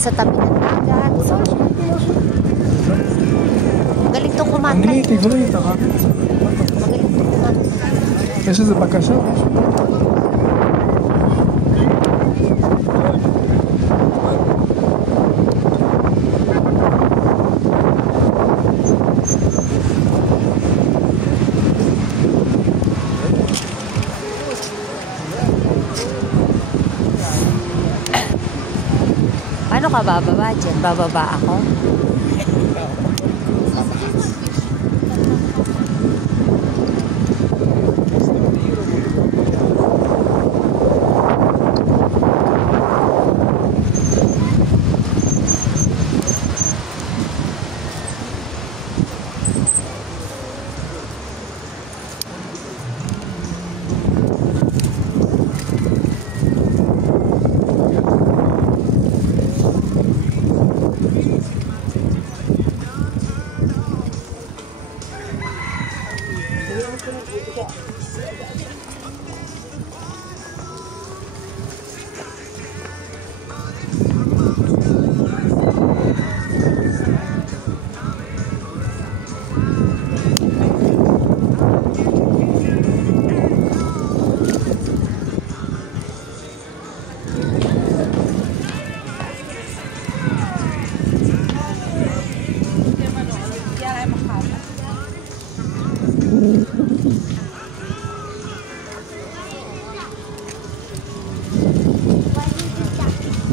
sa tabi ng dagat. So, magaling tong kumanta. Anglais, t'es vrai, t'as raté. Magaling tong kumanta. Ese es de Bacasao. Paano ka bababa dyan? Bababa ako?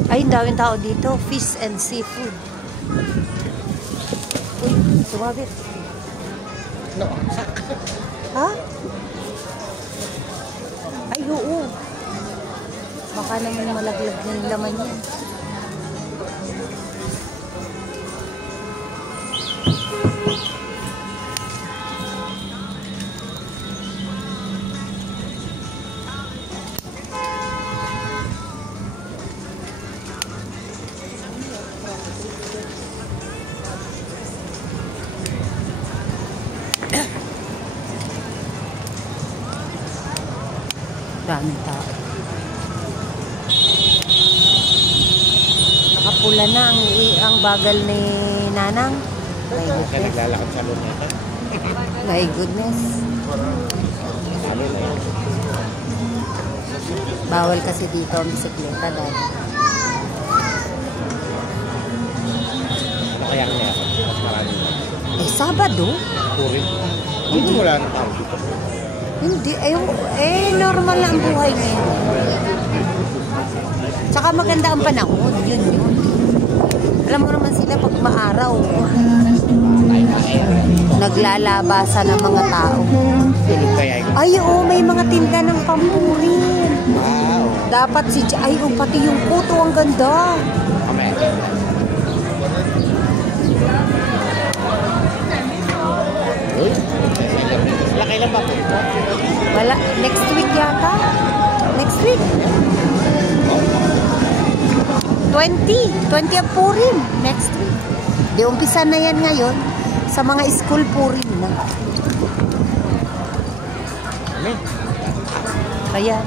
Ay, daming tao dito. Fish and seafood. Uy, sumabit. No. Ha? Ay, oo. Baka naman malaglag na yung laman yan. Daming tao. Nakapula na ang bagal ni Nanang. Kaya naglalakad sa luneta. My goodness. Bawal kasi dito ang bisikleta dahil. Ano kaya niya? Mas marami na. Eh, Sabado? Puri. Hindi wala na tao dito. Hindi. Normal lang ang buhay ngayon. Tsaka maganda ang panahon. Yun. Alam mo naman sila pag maaraw. Naglalabasan ng mga tao. Ay, oo, may mga tinda ng pampurin. Wow. Dapat pati yung kuto ang ganda. Kailan ba po? Wala, next week yata. Next week. 20 ang purin. Next week. Di umpisa na yan ngayon. Sa mga school purin na. Kaya.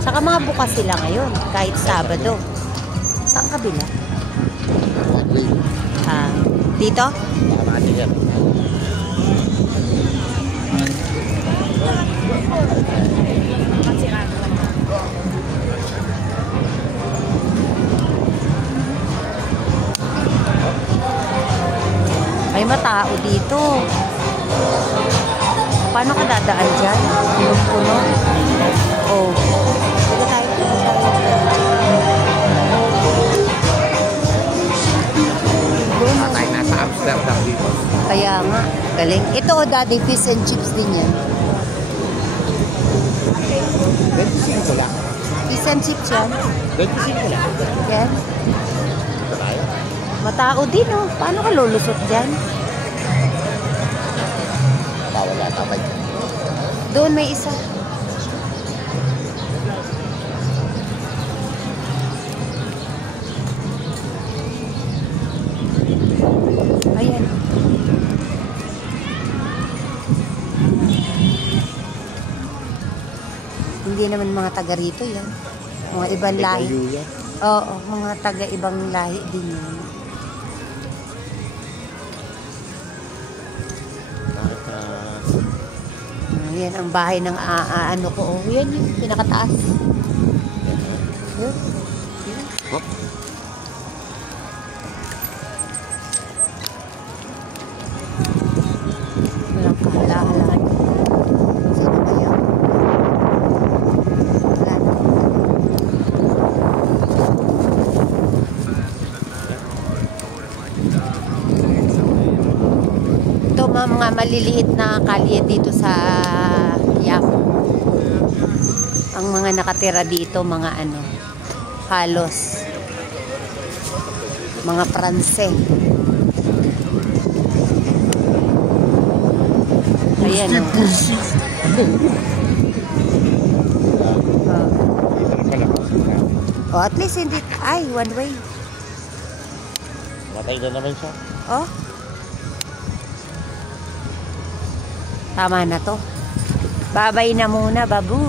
Saka mga bukas sila ngayon. Kahit Sabado. Saan kabila? Dito? May matao dito. Paano ka dadaan dyan? Puno-puno. Oh. Dito tayo. Tayo nasa Amsterdam dito. Kaya nga. Galing. Ito, Daddy, fish and chips din yan. 25 lang. Fish and chips yan. 25 lang. Yan. Matao din, oh. Paano ka lulusot dyan? Bawal yata ba dyan? Doon may isa. Ayan. Hindi naman mga taga rito yan. Mga ibang lahi. Gayo yan. Oo, mga taga-ibang lahi din yun. Bakit Yan ang bahay ng ano ko. Oh, yan yung pinakataas. Yun. Hop. Walang kahala-halahan. Sino ba yan? Wala na. Ito mga maliliit na kalye dito sa Yapo. Ang mga nakatira dito, mga ano, halos mga Pranse. Ayan o. Dito na pala. Oh, at least hindi, ay, one way. Matay na naman siya. Oh. Tama na to. Babay na muna, babu.